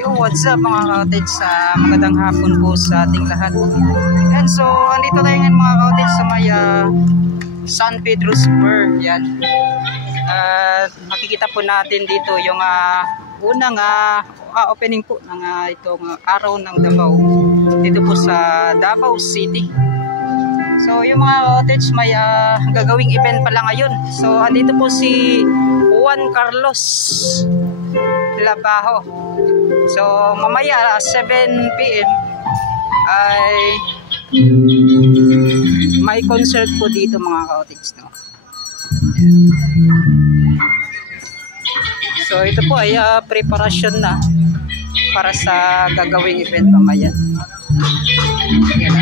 Yo, what's up mga cottage? Magandang hapon po sa ating lahat. And so, andito tayo ngayon mga cottage sa may San Pedro Square. Yan. At makikita po natin dito yung unang opening po ng itong araw ng Davao. Dito po sa Davao City. So, yung mga cottage may gagawing event pala ngayon. So, andito po si Juan Carlos Labajo. So mamaya 7 PM ay may concert po dito mga cottage, no? So ito po ay preparasyon na para sa gagawing event mamaya. Yan.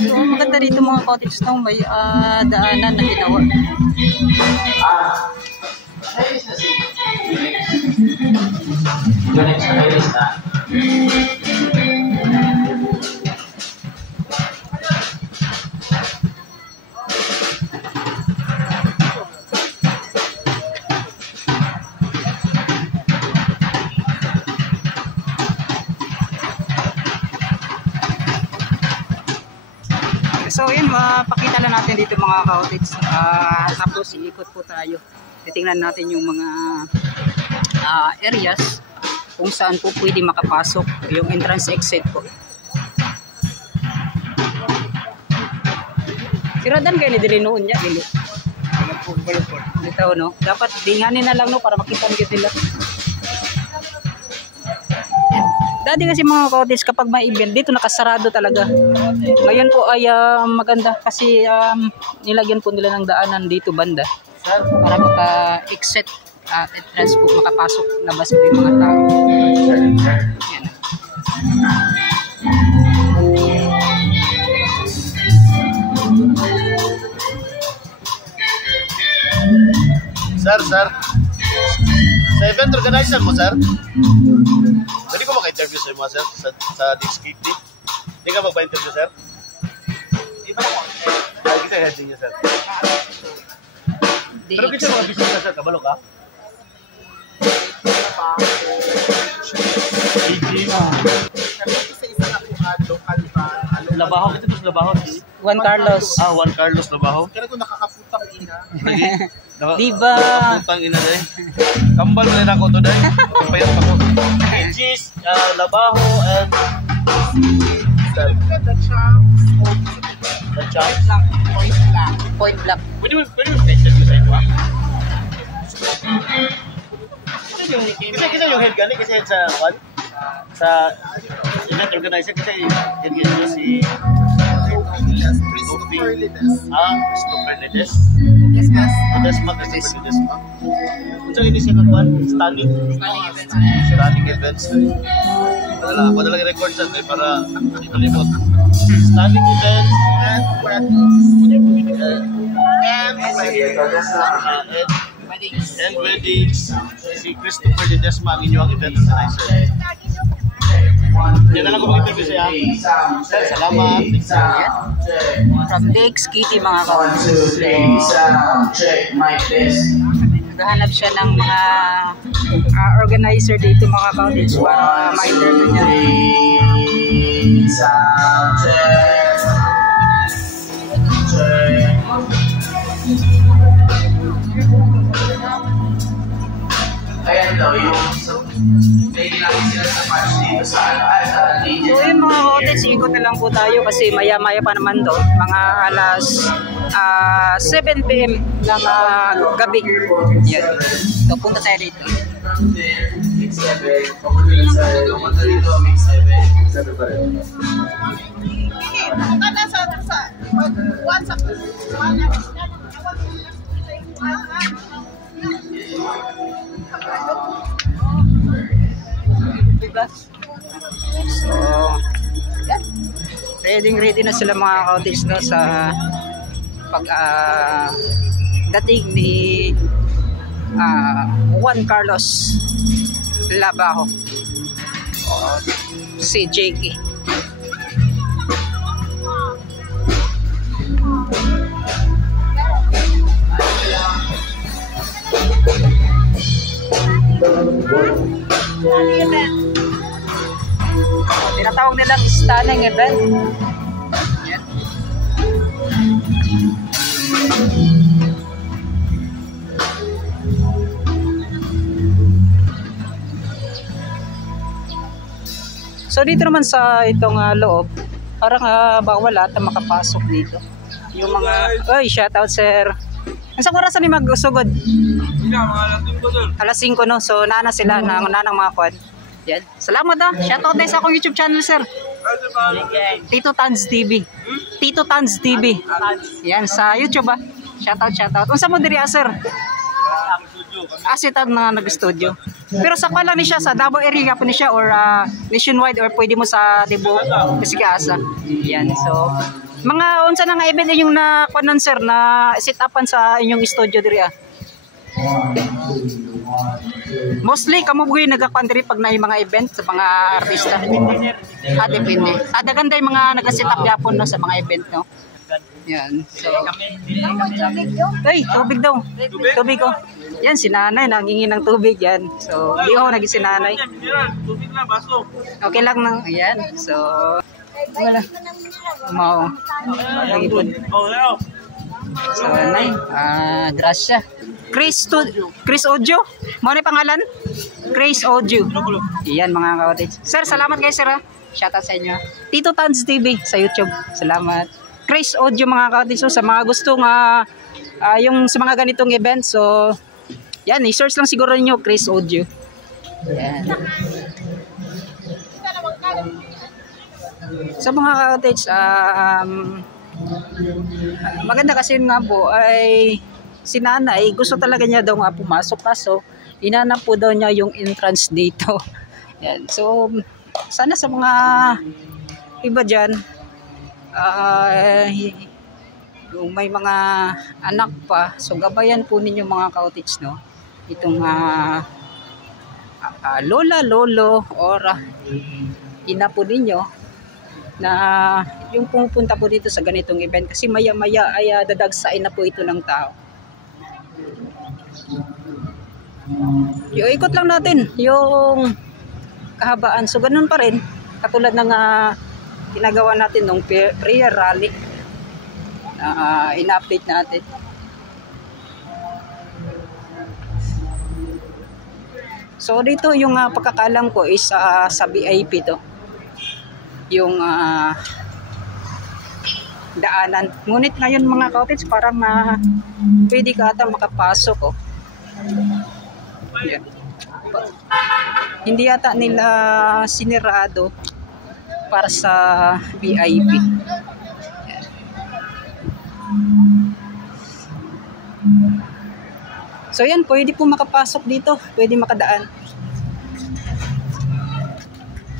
So maganda dito mga cottage, no? May daanan na ginawa. So yun, pakita lang natin dito mga cottage. Tapos iikot po tayo. Titingnan natin yung mga areas kung saan po pwede makapasok, yung entrance exit po. Siradan kayo ni diri noon niya, dili. Dito, no? Dapat dinganin na lang, no, para makita nyo nila. Dati kasi mga cottage kapag may event dito nakasarado talaga. Ngayon po ay maganda kasi nilagyan po nila ng daanan dito banda para maka-exit entrance po, makapasok labas po yung mga tao. Yan. Sir, sa event organizer mo, sir? Pwede ko maka-interview sa mga sir sa DXKT? Hindi ka magpa-interview, sir? Di ba ako? Kita heading niya, sir. Pero kita mga bisita, sir, kabalo ka? Labaho, kita po Labaho. Juan Carlos. Juan Carlos Labaho. Kaya ko nakakaputang ina. Diba? Nakakaputang ina dahil. Kambal na rin ako to dahil. Payat ako. Gis, Labaho, and The Champ. the Champ. Point Blank. Pwede mo interview sa ito, ha? Kasi yung head gani, kasi sa what? Sa event organizer, kasi head gani si Christopher Lides. Christopher Lides. Yes, yes. Desma, Christopher Lides. Kung saan hindi siya kakuhan? Stunning events. Ako talaga record sa ito para ipalipot. Stunning events And weddings. Si Christopher Ledesma ang inyong event organizer. Yan na lang kung mag-interview siya. Sir, salamat. From DXKT mga cottage. Naghahanap siya ng mga organizer dito mga cottage para ma-interview niya. Ayan daw yung pwede namin sila sa patch dito sa So yun mga cottage, ikot na lang po tayo kasi maya-maya pa naman to. Mga alas 7 PM ng gabi. Yan. So punta tayo dito. Mix 7. Papunta sa lumunta dito, Mix 7. 7 pa rin. So, ready na sila mga cottage, no, sa pag dating ni Juan Carlos Labajo. Si Jakey. Tinatawag nilang stunning event. Yan. So dito naman sa itong loob, parang bawal ata makapasok dito. Yung mga, oy, shout out sir. Ang orasan ni magsugod? Alas 5 no. So nana sila ng mga kwan. Yan. Salamat shout out din sa akong YouTube channel sir. Tito Tans TV. Tito Tans TV. Yan sa YouTube Shout out. Unsa mo diri sir? Asitan na nag-studio. Pero sa lang ni siya sa Davao area po ni siya or nationwide or pwede mo sa Cebu kasi asa. Yan. So mga unsa na nga event yung nakuan sir na set upan sa inyong studio diri Mostly kamo buhi nagakuan diri pag naay mga event sa mga artista. Depende. Daghan day mga naga-set up gyapon no sa mga event no. Yan. So, tubig daw. Tubig ko. Yan, si nanay, nangingi ng tubig yan. So, di ako naging si nanay. Okay lang nang, ayan. So, wala. Umao. Nagipod. So, nanay, Gracia. Chris Audio? Mo ni pangalan? Chris Audio. Iyan mga kaotage. Sir, salamat kayo sir Shoutout sa inyo. Tito Tans TV sa YouTube. Salamat. Chris Audio mga kaotage. So, sa mga gustong yung sa mga ganitong event. So, yan, i-search lang siguro niyo Chris Audio. Yan. Sa mga cottage, maganda kasi nga po ay si nanay, gusto talaga niya daw nga pumasok kaso inanap po daw niya yung entrance dito. Yan. So, sana sa mga iba dyan, yung may mga anak pa, so gabayan po ninyo mga cottage, no? Itong lola, lolo, or ina po ninyo na yung pumupunta po dito sa ganitong event kasi maya-maya ay dadagsain na po ito ng tao. Ikot lang natin yung kahabaan. So ganun pa rin, katulad ng ginagawa natin nung prayer rally. In-update natin. So dito yung pagkakalam ko is sa VIP to. Yung daanan. Ngunit ngayon mga cottage parang pwede ka ata makapasok Yeah. Hindi yata nila sinirado para sa VIP. So yan, pwede po makapasok dito, pwede makadaan.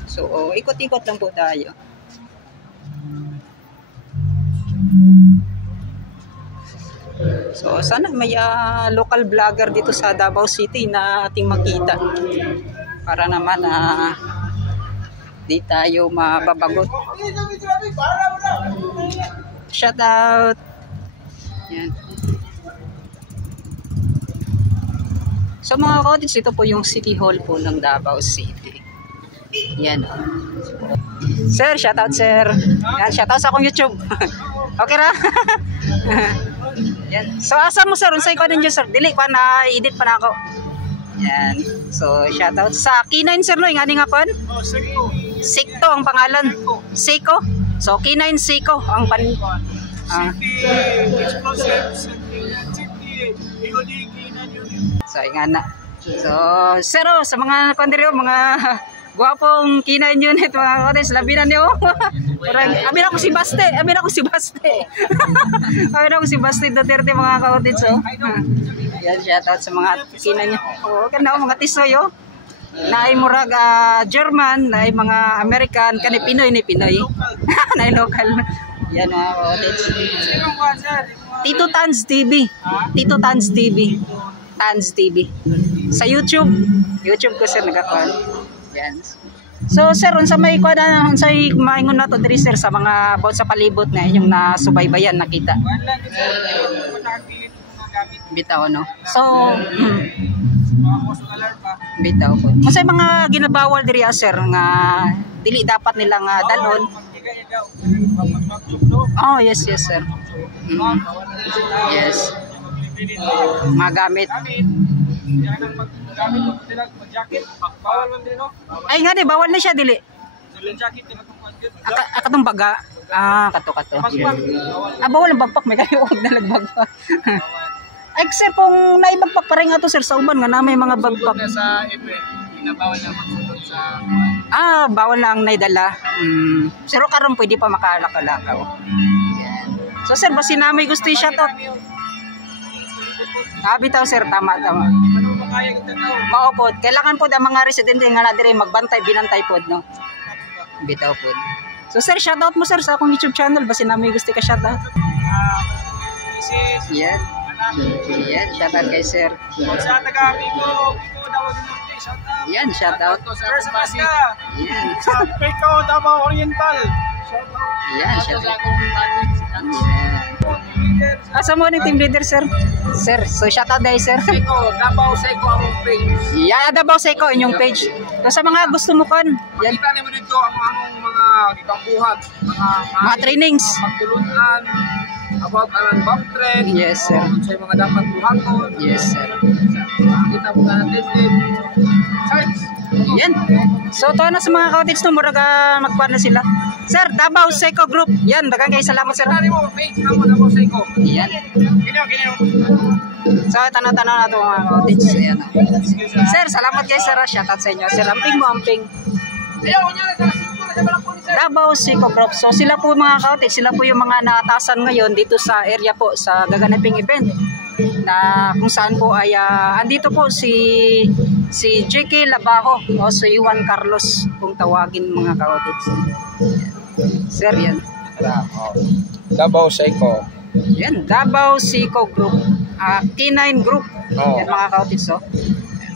So ikot-ikot lang po tayo. So sana may local vlogger dito sa Davao City na ating makita para naman di tayo mababagot. Shout out. Yan. So mga cottage, ito po yung City Hall po ng Davao City. Yan. Sir, shout out sir. Yan, shout out sa akong YouTube. Okay ra? Yan. So asa mo sir, unsay ko ninyo sir? Dili pa na edit pa na ako. Yan. So shout out sa K9 sir no, ngani nga kon? Oh, Seiko. Seiko ang pangalan. Seiko. So K9 Seiko ang So ingana. So sir sa mga kondiro, mga guwapong K9 unit mga cottage, labinan niyo. Amin ako si Baste. Amin ako si Baste Duterte mga cottage. Yan, shout out sa mga K9 niyo. Ganda mga tisoy naay murag German, naay mga American, kani Pinoy ni Pinoy. Naay local. Yan mga cottage. Tito Tans TV. Tito Tans TV. Tans TV. Sa YouTube. YouTube ko sir nagkakuan. Yan. So sir, unsa may kuan na unsay maingon nato diri sir sa mga about sa palibot na inyong nasubaybayan nakita? Bitaw no. So bitaw po. Unsay mga ginabawal diri sir nga dili dapat nilang dalon? Oh, yes sir. Yes. Magamit. Ay nga di, bawal na siya dili. Akatong baga. Kato. Bawal ang bagpak, may kayo huwag na nagbagpak. Except kung naibagpak pa rin nga to sir sa uban nga na may mga bagpak. Sa ipe, bawal na magsunod sa... Bawal na ang naidala. Pero karon pwede pa makalakaw. So sir, basi na may gusto i-shoutout. Bitaw sir, tama. Maupod. Kailangan po ang mga residente nga na dire magbantay, binantay pod no. Bitaw pod. So sir, shoutout mo sir sa akong YouTube channel, basi na may gusto ka shoutout. Yan. Yan, shoutout kay sir. Sa taga-Pico daw din shoutout. Yan, shoutout. Sir sa Pasca. Yan. Sa Pico, Davao Oriental. Shoutout. Yan, shoutout. Asa mo ni team leader sir? Sir, so shoutout dahil sir. Seiko, Davao Seiko ang page. Yan, Davao Seiko inyong page. So sa mga gusto mo kon, yan. Kita niyo dito ang among mga gikambuhat, Mga trainings. pagtulunan about alang bomb trend. Yes sir. Sa mga dapat buhaton. Yes sir. Kita mo na natin. Search. Yan. So to na sa mga cottage no, murag magkuan na sila. Sir, Davao Seiko Group. Yan, daghang kay salamat sir. Ano mo page mo Davao Seiko. Yan. Ginaw. So tanaw-tanaw na to mga cottage. Ayan. Sir, salamat guys sir. Shoutout sa inyo. Sir, amping mo amping. Ayaw niya na sa siko na sa balakon ni sir. Davao Seiko Group. So sila po mga cottage, sila po yung mga naatasan ngayon dito sa area po sa gaganaping event na kung saan po ay andito po si JK Labajo o si Juan Carlos kung tawagin mga cottage. Sir, yan. Davao Seiko. Yan, Davao Seiko Group. K9 Group. Yan mga cottage, so.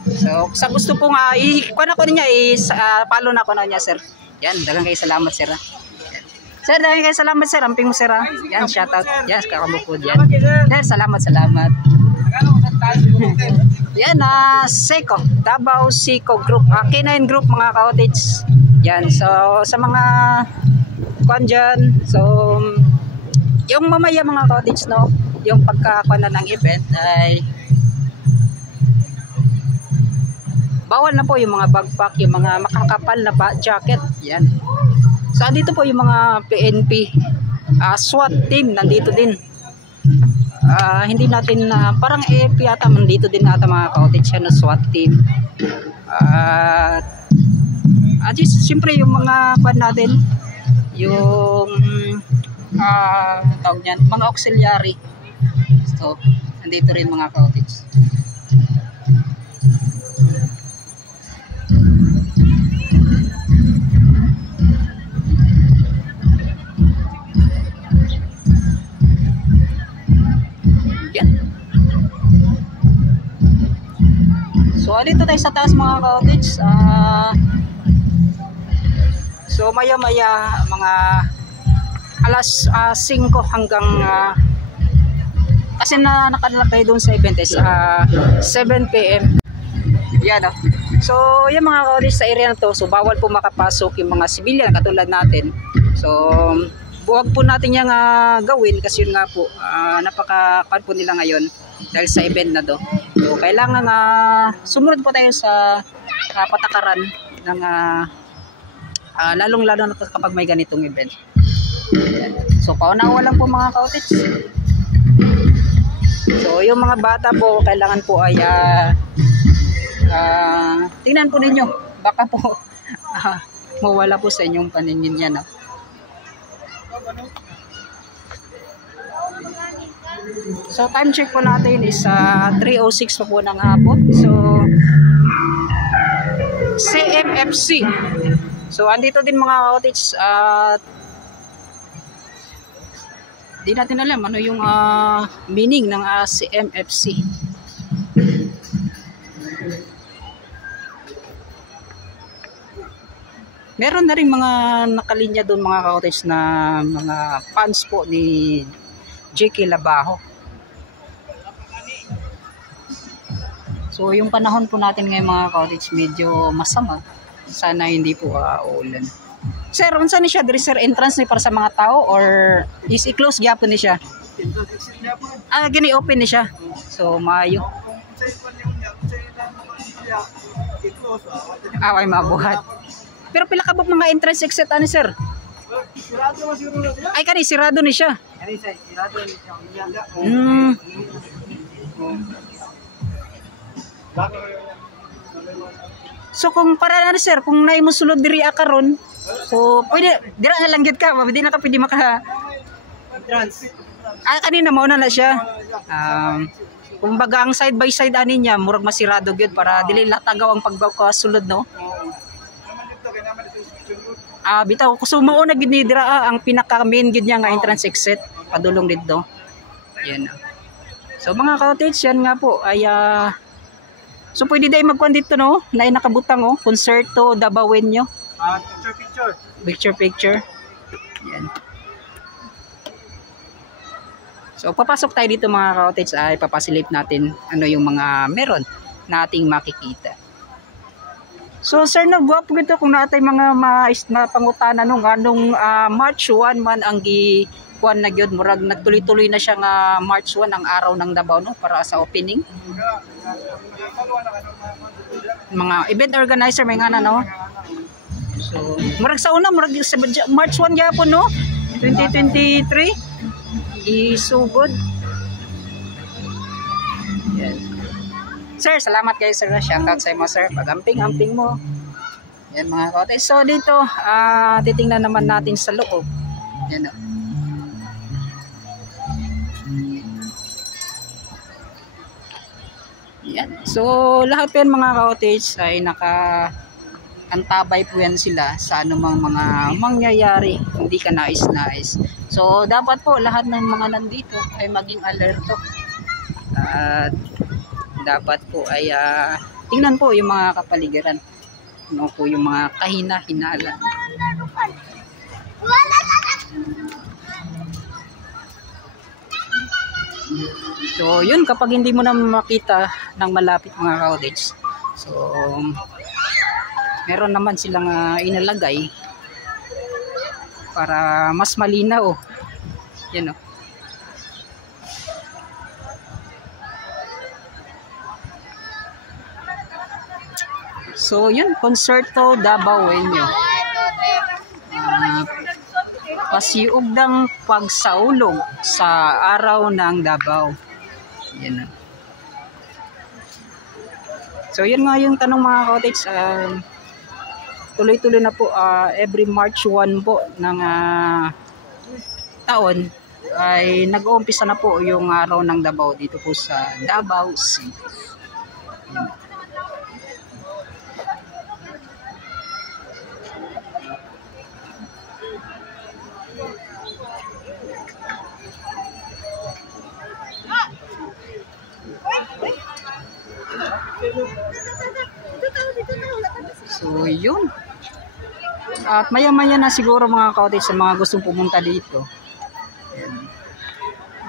So, sa gusto po nga, kuha na ko niya, follow na ko na niya, sir. Yan, dagang kayo salamat, sir. Yan. Sir, dagang kayo salamat, sir. Amping mo, sir. Yan, shoutout. Yan, kakamukod yan. Yan, salamat. Yan, Seiko. Davao Seiko Group. K9 Group, mga cottage. Yan, so, sa mga kuan dyan, so, yung mamaya mga cottage, no, yung pagkakuan na ng event ay bawal na po yung mga backpack, yung mga makakapal na jacket. Yan. So, andito po yung mga PNP SWAT team, nandito din. Hindi natin, parang AFP yata, nandito din nata mga cottage yan, SWAT team. Siyempre yung mga pan natin, yung tawag niyan, mga auxiliary. So, nandito rin mga cottage. Yan. So, dito tayo sa taas mga cottage. So, maya-maya mga alas 5 hanggang kasi nakalagay doon sa event is 7 PM. Yan. So, yung mga cottage sa area na to, so bawal po makapasok yung mga civilian katulad natin. So, buwag po natin yung gawin kasi yun nga po, napaka-kan po nila ngayon dahil sa event na to. So, kailangan sumunod po tayo sa patakaran ng lalong-lalo na kapag may ganitong event. So, paunawa lang po mga cottage. So, yung mga bata po, kailangan po ay tingnan po ninyo. Baka po mawala po sa inyong paningin yan. So, time check po natin is 3:06 pa po ng hapon. So, CMFC. So, andito din mga cottage di natin alam ano yung meaning ng CMFC. meron na rin mga nakalinya doon mga ka-cottage na mga fans po ni JK Labajo. So yung panahon po natin ngayon mga ka-cottage medyo masama. Sana hindi po uulan. Sir, unsa ni siya? Diri sir, entrance ni para sa mga tao or is i-close gyapon ni siya? Gini open ni siya. So maayo. Ay mabuhat. Pero pila ka mga entrance exit ani sir? Ay kani sirado ni siya. So kung para na sir, kung naay mo sulod diri karon, so pwede dira na lang gyud ka, di na ka pwede maka entrance. Kanina mao na siya. Kumbaga ang side by side ani niya murag masirado gyud para dili latagaw ang pagkasulod no. Bitaw so mao na gid ni dira ang pinaka main gid niya nga entrance exit padulong didto. Yan. So mga ka-cottage yan nga po ay so pwede day magkuan dito no, naay nakabutang Concerto Dabawenyo. Picture. Yan. So papasok tayo dito mga ka-cottage ay papasilip natin ano yung mga meron nating makikita. So sir, nagwapo gito kung natay mga pangutana nung anong March 1 man ang gikuan na gyud murag nagtuloy-tuloy na siya nga March 1 ang araw ng Davao no para sa opening. Mga event organizer may ngana no. So murag sa una murag March 1 gyapon no 2023 isugod. Yan. Sir, salamat kayo sir. Shoutout sa mo sir. Pag-amping-amping mo. Yan mga ka-cottage. So dito, titingnan naman natin sa loob. Yan o. Yan. So lahat po yan mga ka-cottage ay antabay po yan sila sa anumang mga mangyayari. Hindi ka nais-nais. So dapat po lahat ng mga nandito ay maging alerto. At dapat po ay tingnan po yung mga kapaligiran. Ano po yung mga kahina-hinala. So yun, kapag hindi mo na makita ng malapit mga ka-cottage. So meron naman silang inalagay para mas malinaw. Yan o. So yun, Concerto Dabawenyo. Pasiugdang pagsaulog sa araw ng Davao. Yan. So yun nga yung tanong mga ka-cottage. Tuloy-tuloy na po every March 1 po ng taon ay nag-uumpisa na po yung araw ng Davao dito po sa Davao City. Yan. So yun. At maya-maya na siguro mga ka-cottage sa mga gustong pumunta dito.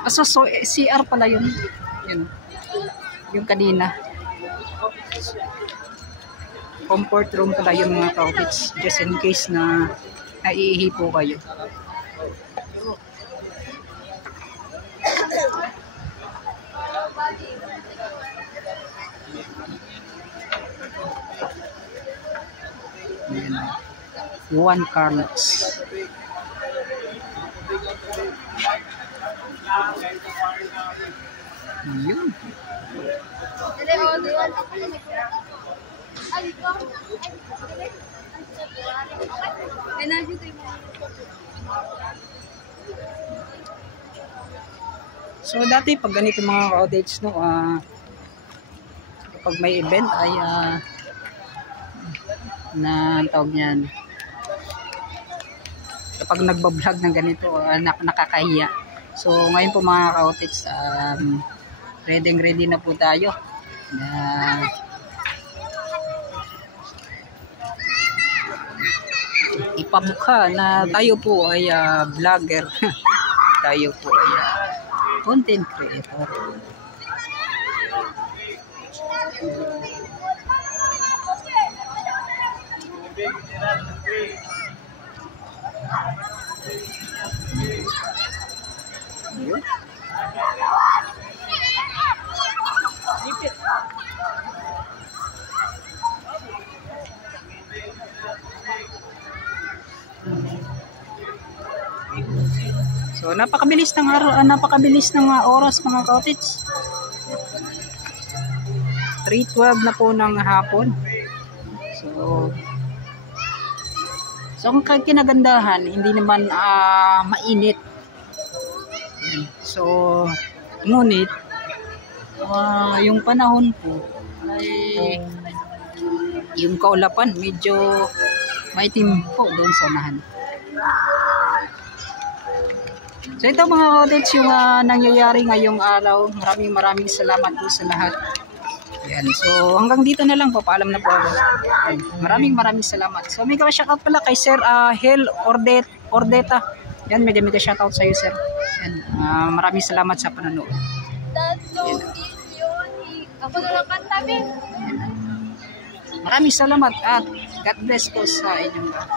So CR pala yun. Yun. Yung kanina. Comfort room pala yung mga ka-cottage. Just in case na naiihi po kayo. Juan Carlos. Yun. So dati pag ganito mga ka-cottage no, kapag may event ay na tawag niyan, kapag nagbablog ng ganito nakakahiya. So ngayon po mga ka-cottage, ready na po tayo na pamukha na tayo po ay vlogger. Tayo po ay content creator. Yun. So napakabilis ng oras mga kaotits. 3:12 na po ng hapon. So ang kinagandahan, hindi naman mainit. So ngunit yung panahon po ay yung kaulapan medyo maitim po doon sa unahan. So ito mga kaotits yung nangyayari ngayong araw. Maraming salamat po sa lahat. Yan. So hanggang dito na lang po. Paalam na po ako. Maraming salamat. So may shoutout pala kay Sir Hel Ordeta. Yan, mega shoutout sa iyo, sir. Yan. Maraming salamat sa panonood. Yan. Ako na lang kantabi. Maraming salamat at God bless po sa inyong lahat.